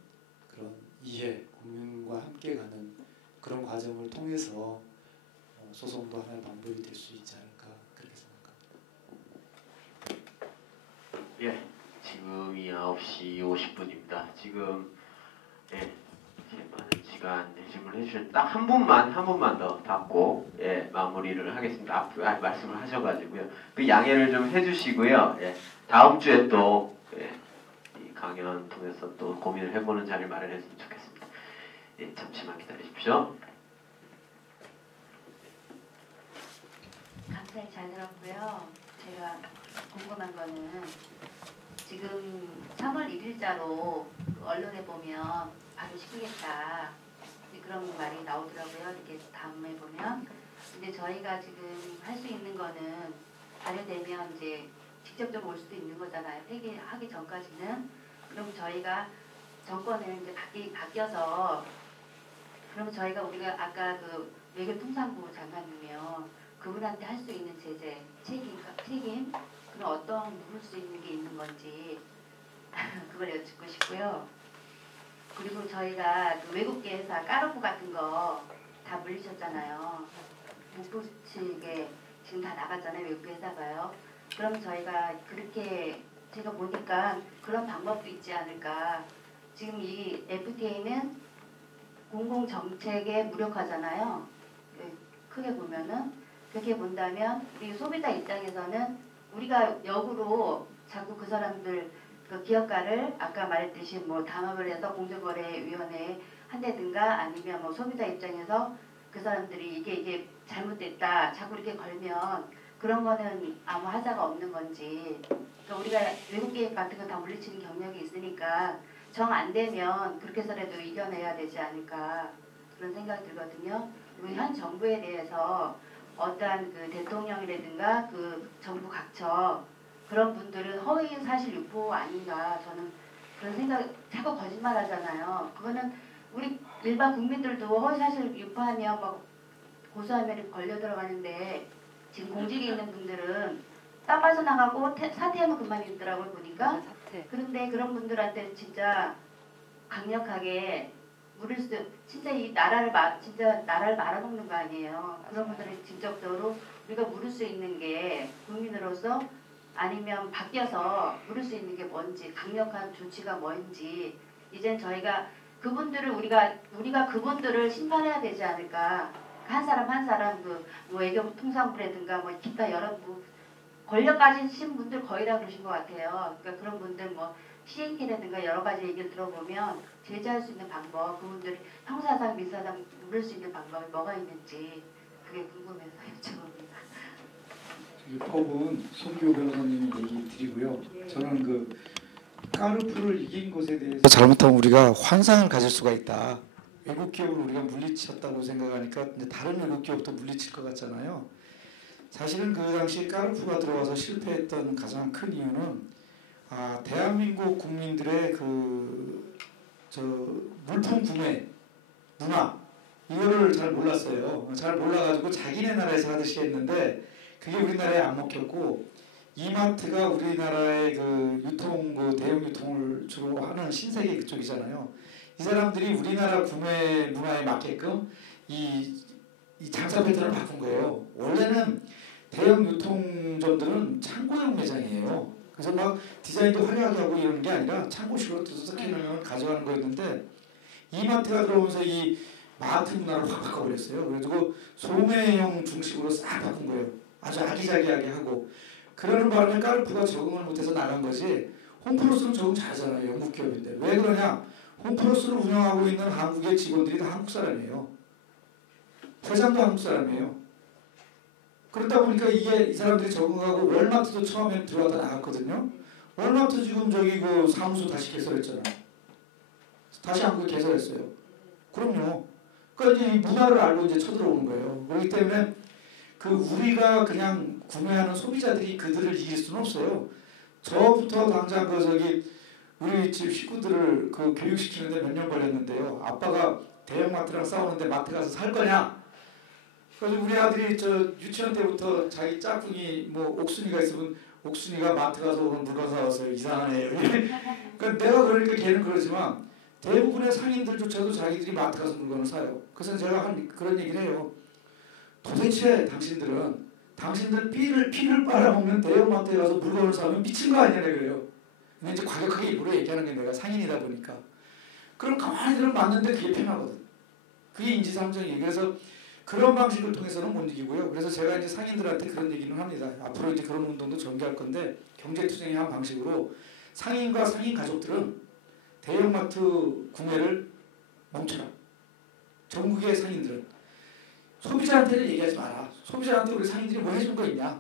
그런 이해, 국민과 함께 가는 그런 과정을 통해서 소송도 하나의 방법이 될 수 있지 않을까 그렇게 생각합니다. 예, 지금이 9시 50분입니다. 지금 많은 시간 질문해 주신 딱 한 분만 더 받고 마무리를 하겠습니다. 말씀을 하셔가지고요. 그 양해를 좀 해주시고요. 다음 주에 또 이 강연 통해서 또 고민을 해보는 자리를 마련했으면 좋겠습니다. 잠시만 기다리십시오. 감사히 잘 들었고요. 제가 궁금한 거는 지금 3월 1일자로 언론에 보면 바로 시키겠다 그런 말이 나오더라고요. 이렇게 다음에 보면 근데 저희가 지금 할 수 있는 거는 발효되면 이제 직접적으로 올 수도 있는 거잖아요. 폐기하기 전까지는. 그럼 저희가 정권을 이제 바뀌어서 그럼 우리가 아까 그 외교통상부 장관이면 그분한테 할 수 있는 제재, 책임 그럼 어떤 물을 수 있는 게 있는 건지 그걸 여쭙고 싶고요. 그리고 저희가 그 외국계 회사 까르푸 같은 거 다 물리셨잖아요. 목포 측에 지금 다 나갔잖아요. 외국계 회사가요. 그럼 저희가 그렇게 제가 보니까 그런 방법도 있지 않을까. 지금 이 FTA는 공공정책에 무력하잖아요. 크게 보면은 그렇게 본다면 우리 소비자 입장에서는 우리가 역으로 자꾸 그 사람들 그 기업가를 아까 말했듯이 뭐 담합을 해서 공정거래위원회에 한다든가 아니면 뭐 소비자 입장에서 그 사람들이 이게 잘못됐다 자꾸 이렇게 걸면 그런 거는 아무 하자가 없는 건지 그러니까 우리가 외국 기업 같은 거 다 물리치는 경력이 있으니까 정 안 되면 그렇게 해서라도 이겨내야 되지 않을까 그런 생각이 들거든요. 그리고 현 정부에 대해서 어떠한 그 대통령이라든가 그 정부 각처 그런 분들은 허위 사실 유포 아닌가 저는 그런 생각 자꾸 거짓말 하잖아요. 그거는 우리 일반 국민들도 허위 사실 유포하면 막 고소하면 걸려 들어가는데 지금 공직에 있는 분들은 딱 빠져나가고 사퇴하면 그만이더라고요 보니까. 그런데 그런 분들한테 진짜 강력하게 물을 수 진짜 이 나라를 말아먹는 거 아니에요. 그런 분들은 직접적으로 우리가 물을 수 있는 게 국민으로서 아니면 바뀌어서 물을 수 있는 게 뭔지 강력한 조치가 뭔지 이젠 저희가 그분들을 우리가 그분들을 심판해야 되지 않을까. 한 사람 한 사람 그 뭐 외교통상부라든가 뭐 기타 여러 권력 가지신 분들 거의 다 그러신 것 같아요. 그러니까 그런 분들 뭐 시행키라든가 여러 가지 얘기를 들어보면 제재할 수 있는 방법, 그분들이 형사상 민사상 물을 수 있는 방법이 뭐가 있는지 그게 궁금해서 여쭤봅니다. 이 법은 손기호 변호사님이 얘기 드리고요. 저는 그 까르푸를 이긴 것에 대해서 잘못하면 우리가 환상을 가질 수가 있다. 외국 기업을 우리가 물리쳤다고 생각하니까 이제 다른 외국 기업도 물리칠 것 같잖아요. 사실은 그 당시 까르푸가 들어와서 실패했던 가장 큰 이유는 대한민국 국민들의 물품 구매 문화 이거를 잘 몰랐어요. 잘 몰라가지고 자기네 나라에서 하듯이 했는데 그게 우리나라에 안 먹혔고 이마트가 우리나라의 대형 유통을 주로 하는 신세계 그쪽이잖아요. 이 사람들이 우리나라 구매 문화에 맞게끔 이 장사 패턴을 바꾼 거예요. 원래는 대형 유통점들은 창고형 매장이에요. 그래서 막 디자인도 화려하게 하고 이러는 게 아니라 창고식으로 뚜둑 해놓으면 가져가는 거였는데 이마트가 들어오면서 이 마트 문화를 확 바꿔버렸어요. 그래가지고 소매형 중식으로 싹 바꾼 거예요. 아주 아기자기하게 하고 그러는 바람에 까르푸가 적응을 못해서 나간 거지. 홈플러스는 적응 잘하잖아요. 영국 기업인데. 왜 그러냐? 홈플러스를 운영하고 있는 한국의 직원들이 다 한국 사람이에요. 회장도 한국 사람이에요. 그러다 보니까 이 사람들이 적응하고 월마트도 처음에 들어가다 나갔거든요. 월마트 지금 그 사무소 다시 개설했잖아요. 다시 한국에 개설했어요. 그럼요. 그러니까 이제 이 문화를 알고 이제 쳐들어오는 거예요. 그렇기 때문에 우리가 그냥 구매하는 소비자들이 그들을 이길 수는 없어요. 저부터 당장 우리 집 식구들을 교육시키는데 몇 년 걸렸는데요. 아빠가 대형마트랑 싸우는데 마트 가서 살 거냐? 그래서 우리 아들이 유치원 때부터 자기 짝꿍이 옥순이가 있으면 옥순이가 마트 가서 오늘 물건 사왔어요. 이상하네. 그러니까 내가 그러니까 걔는 그러지만 대부분의 상인들조차도 자기들이 마트 가서 물건을 사요. 그래서 제가 그런 얘기를 해요. 도대체 당신들 피를 빨아먹는 대형마트에 가서 물건을 사면 미친 거 아니냐 그래요. 근데 이제 과격하게 일부러 얘기하는 게 내가 상인이다 보니까. 그럼 가만히 들으면 맞는데 그게 편하거든. 그게 인지상정이에요. 그래서 그런 방식을 통해서는 못 이기고요. 그래서 제가 이제 상인들한테 그런 얘기는 합니다. 앞으로 이제 그런 운동도 전개할 건데 경제투쟁의 한 방식으로 상인과 상인 가족들은 대형마트 구매를 멈춰라. 전국의 상인들은. 소비자한테는 얘기하지 마라. 소비자한테 우리 상인들이 뭐 해준 거 있냐.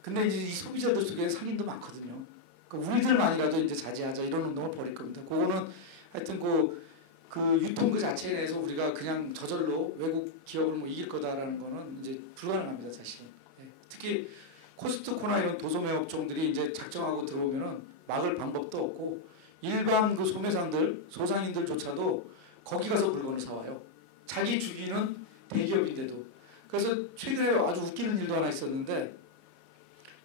근데 이제 이 소비자들 속에 상인도 많거든요. 그러니까 우리들만이라도 이제 자제하자 이런 운동을 벌일 겁니다. 그거는 하여튼 유통 그 자체에 대해서 우리가 그냥 저절로 외국 기업을 이길 거다라는 거는 이제 불가능합니다, 사실은. 예. 특히 코스트코나 이런 도소매 업종들이 이제 작정하고 들어오면은 막을 방법도 없고 일반 소상인들조차도 거기 가서 물건을 사와요. 자기 주기는 대기업인데도. 그래서 최근에 아주 웃기는 일도 하나 있었는데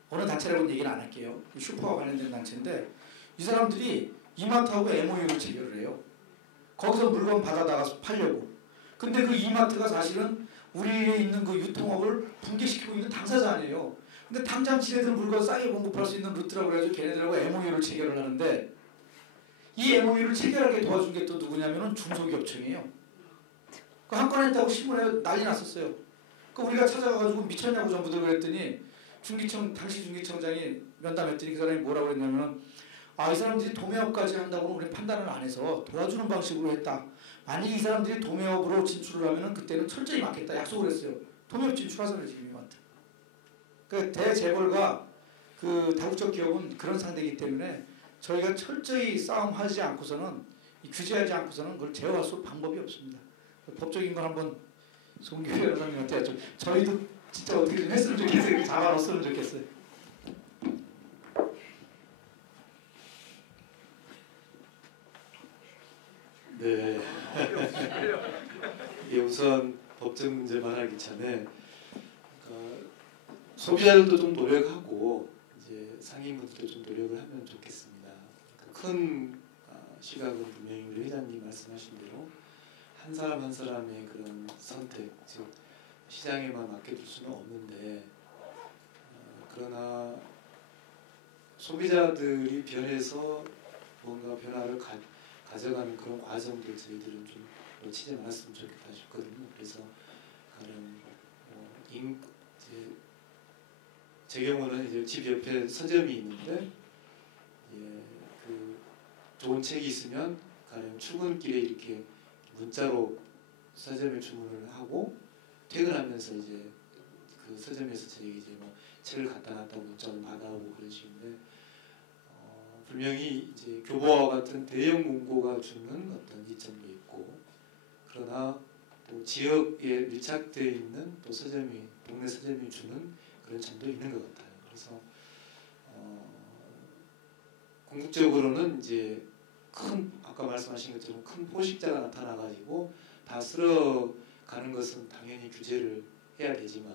어느 단체라고는 얘기는 안 할게요. 슈퍼와 관련된 단체인데 이 사람들이 이마트하고 MOU를 체결을 해요. 거기서 물건 받아다가 팔려고. 근데 그 이마트가 사실은 우리에 있는 유통업을 붕괴시키고 있는 당사자 아니에요. 근데 당장 지네들 물건 싸게 공급할 수 있는 루트라고 해가지고 걔네들하고 MOU를 체결을 하는데 이 MOU를 체결하게 도와준 게 또 누구냐면은 중소기업청이에요. 한 건 했다고 신문에 난리 났었어요. 우리가 찾아가가지고 미쳤냐고 전부들 그랬더니 당시 중기청장이 면담했더니 그 사람이 뭐라고 그랬냐면은 이 사람들이 도매업까지 한다고는 우리 판단을 안 해서 도와주는 방식으로 했다. 만약에 이 사람들이 도매업으로 진출을 하면은 그때는 철저히 막겠다 약속을 했어요. 도매업 진출하잖아요 지금 이마트. 그러니까 대재벌과 다국적 기업은 그런 상대이기 때문에 저희가 철저히 싸움하지 않고서는 규제하지 않고서는 그걸 제어할 수 방법이 없습니다. 법적인 건 한번 송규 변호사님한테 저희도 진짜 어떻게 좀 했으면 좋겠어요. 잡아놓았으면 좋겠어요. 네. 우선 법적 문제 말하기 전에 소비자들도 좀 노력하고 이제 상인분들도 좀 노력을 하면 좋겠습니다. 큰 시각은 분명히 우리 회장님 말씀하신 대로 한 사람 한 사람의 그런 선택, 즉 시장에만 맡겨둘 수는 없는데 그러나 소비자들이 변해서 뭔가 변화를 가져가는 그런 과정들 저희들은 좀 놓치지 않았으면 좋겠다 싶거든요. 그래서 제 경우는 이제 집 옆에 서점이 있는데 좋은 책이 있으면 가령 출근길에 이렇게 문자로 서점에 주문을 하고 퇴근하면서 이제 그 서점에서 저희 이제 책을 갖다 놨다고 문자를 받아오고 그런 식인데 분명히 이제 교보와 같은 대형 문고가 주는 어떤 이점도 있고 그러나 또 지역에 밀착되어 있는 또 서점이 동네 서점이 주는 그런 점도 있는 것 같아요. 그래서 궁극적으로는 이제 큰 아까 말씀하신 것처럼 큰 포식자가 나타나가지고 다 쓸어가는 것은 당연히 규제를 해야 되지만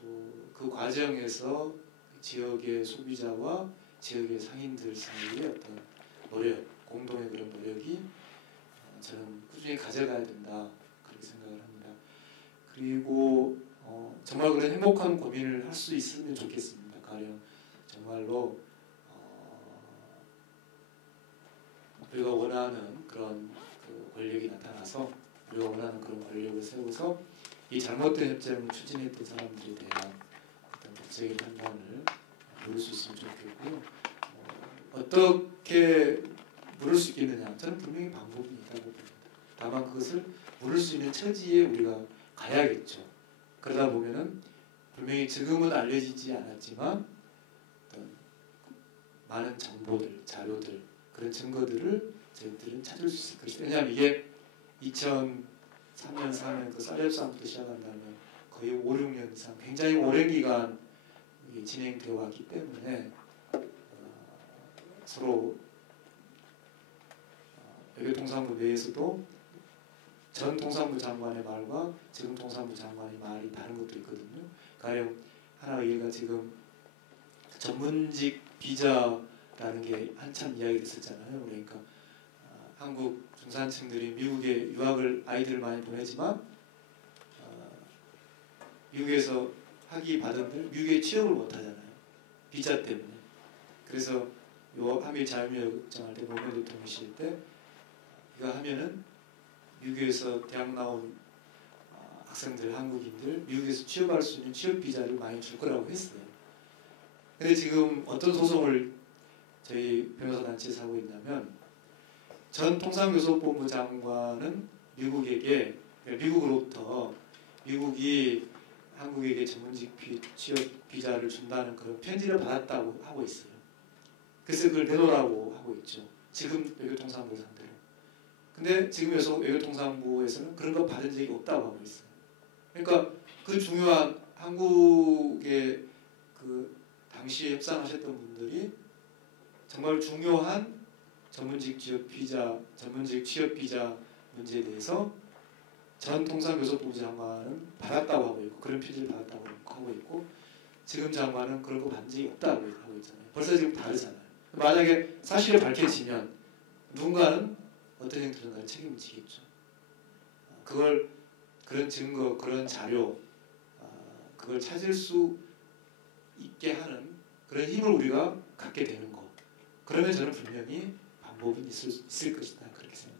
또 그 과정에서 지역의 소비자와 지역의 상인들 사이의 어떤 노력, 공동의 그런 노력이 저는 꾸준히 가져가야 된다 그렇게 생각을 합니다. 그리고 정말 그런 행복한 고민을 할 수 있으면 좋겠습니다. 가령 정말로 우리가 원하는 그런 그 권력이 나타나서 우리가 원하는 그런 권력을 세워서 이 잘못된 협정을 추진했던 사람들에 대한 어떤 법적인 판단을 물을 수 있으면 좋겠고요. 어떻게 물을 수 있겠느냐? 저는 분명히 방법이 있다고 봅니다. 다만 그것을 물을 수 있는 처지에 우리가 가야겠죠. 그러다 보면은 분명히 지금은 알려지지 않았지만 어떤 많은 정보들, 자료들, 그런 증거들을 저희들은 찾을 수 있을 것이다. 왜냐하면 이게 2003년, 4년 그 쌀렵상부터 시작한다면 거의 5, 6년 이상 굉장히 오랜 기간 진행되어 왔기 때문에 서로 외교통상부 내에서도 전 통상부 장관의 말과 지금 통상부 장관의 말이 다른 것도 있거든요. 가령 하나 얘기가 지금 전문직 비자라는 게 한참 이야기됐었잖아요. 그러니까 한국 중산층들이 미국에 유학을 아이들을 많이 보내지만 미국에서 학위 받은들 미국에 취업을 못하잖아요. 비자 때문에. 그래서 요 한미 자유무역 정할 때 노무현 대통령이실 때 이거 하면은 미국에서 대학 나온 학생들, 한국인들 미국에서 취업할 수 있는 취업 비자를 많이 줄 거라고 했어요. 근데 지금 어떤 소송을 저희 변호사 단체에서 하고 있냐면 전 통상교섭본부 장관은 미국으로부터 미국이 한국에게 전문직 취업 비자를 준다는 그런 편지를 받았다고 하고 있어요. 그래서 그걸 내놓으라고 하고 있죠. 지금 외교통상부 상대로. 근데 지금 외교통상부에서는 그런 거 받은 적이 없다고 하고 있어요. 그러니까 그 중요한 한국의 그 당시에 협상하셨던 분들이 정말 중요한 전문직 취업 비자 문제에 대해서 전 통상교섭본부 장관은 받았다고 하고 있고 그런 편지를 받았다고 하고 있고 지금 장관은 그런 거 받은 적이 없다고 하고 있잖아요. 벌써 지금 다르잖아요. 만약에 사실이 밝혀지면 누군가는 어떤 형태로든 책임지겠죠. 그런 증거, 그런 자료, 그걸 찾을 수 있게 하는 그런 힘을 우리가 갖게 되는 거. 그러면 저는 분명히 방법은 있을 것이다 그렇게 생각합니다.